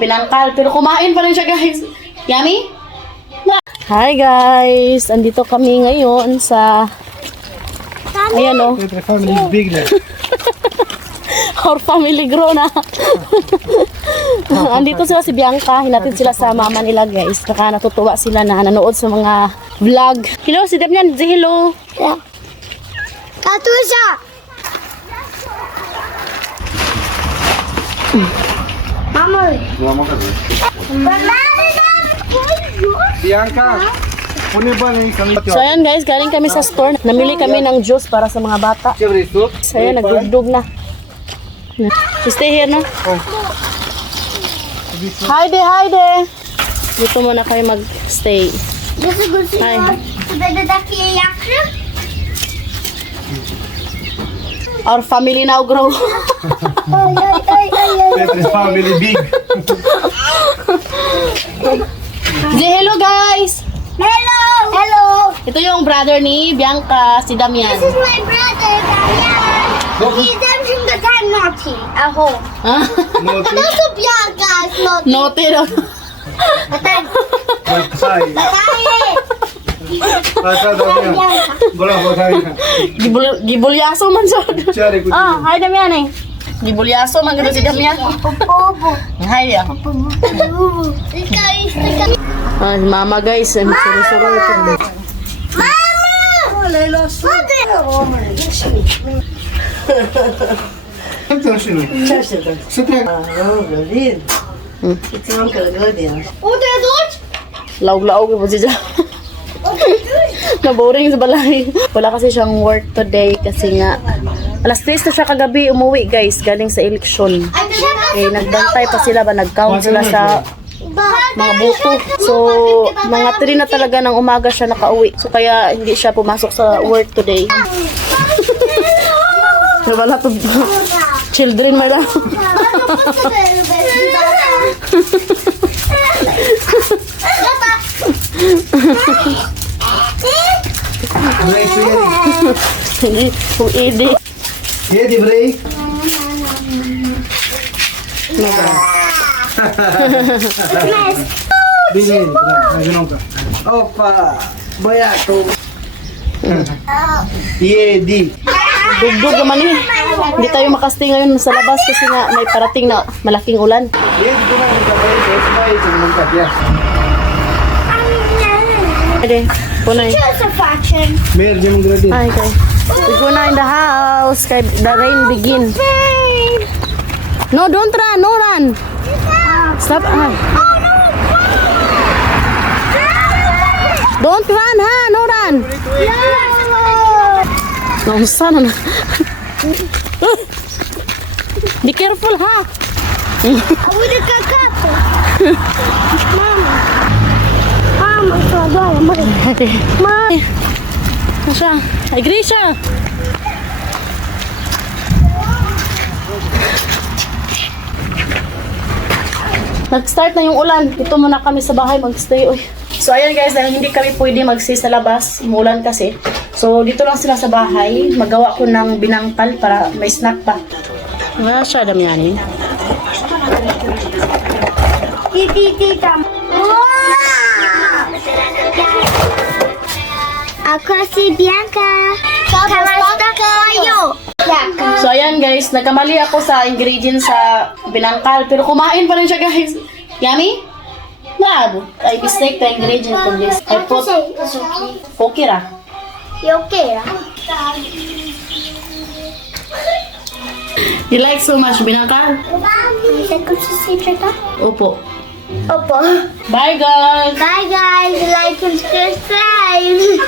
binangkal. Pero kumain pa rin siya, guys. Yummy? Hi, guys. Andito kami ngayon sa... Ayan, oh. The family is big now. Our family grow na. Andito sila si Bianca. Hinatid sila sa mama nila, guys. Saka natutuwa sila na nanood sa mga vlog. Hello, si Damian. Say hello. Yeah. Katusha! Mama! Bianca, pune ba ng isang So, ayan, guys. Galing kami sa store. Namili kami ng juice para sa mga bata. Siyempre, soup. So, ayan, nagdugdug na. Stay here, no? Hayde, hayde! Dito muna kayo mag-stay. Gusto Hi. mo? Sabi na yakra? Our family now grow. The family big. Say hello, guys! Hello! Hello! Ito yung brother ni Bianca, si Damian. This is my brother, Damian. He's everything that I'm naughty at home. Ha? Naughty. Also, Bianca is naughty. Note daw. Hi. Asa daw niya. Bola ko tayo. Gibulyaso man siya. Chari ko. Hi Damian eh. Gibulyaso man gito si Damian. Popo. Hi ya. Si mama guys, suru-suru ito. Mama! Ito sino? Sutra. Oh, there's what? Laog-laog po siya. Na-boring sa balay. Wala kasi siyang work today kasi nga alas 3 na siya kagabi umuwi guys galing sa eleksyon. Eh nagbantay pa sila ba nag-count sila sa mga buto. So mga 3 na talaga ng umaga siya nakauwi. So kaya hindi siya pumasok sa work today. Wala to children mo lang. Break to yan. Hindi, puidi. Hindi break. Bilin. Nagano'n ka. Opa. Bayato. Yedi. Dugdug naman eh. Hindi tayo makastay ngayon sa labas kasi nga may parating na malaking ulan. Yedi ko na yung kabayin. Esmay. Sumunod ka. Pwede, punay. Here's a fashion. Mer, di mong grabe. Hi, kay. We go na in the house. Kay the rain begin. No, don't run. No run. Stop. Ah. Don't run, ha? No run. Nausa na na. Be careful, ha? With a kakato. Mama. Mama, so agora, mãe. Mãe. Nasya. Ay, Grisha. Nag-start na yung ulan. Dito muna kami sa bahay mag-stay. Uy. So, ayan guys, dahil hindi kami pwede mag-stay sa labas. Umulan kasi. So, dito lang sila sa bahay. Magawa ko ng binangkal para may snack pa. Wala siya, Damian eh. Tita. Ako si Bianca. Kamusta kayo? So, ayan guys, nagkamali ako sa ingredients sa binangkal. Pero kumain pa rin siya guys. Yummy? Bravo. I mistake the ingredient of this. I put okay ra. Okay. You like so much binangkal? Isa ko sa secret ha? Opo. Opo. Bye guys! Bye guys. Like and subscribe.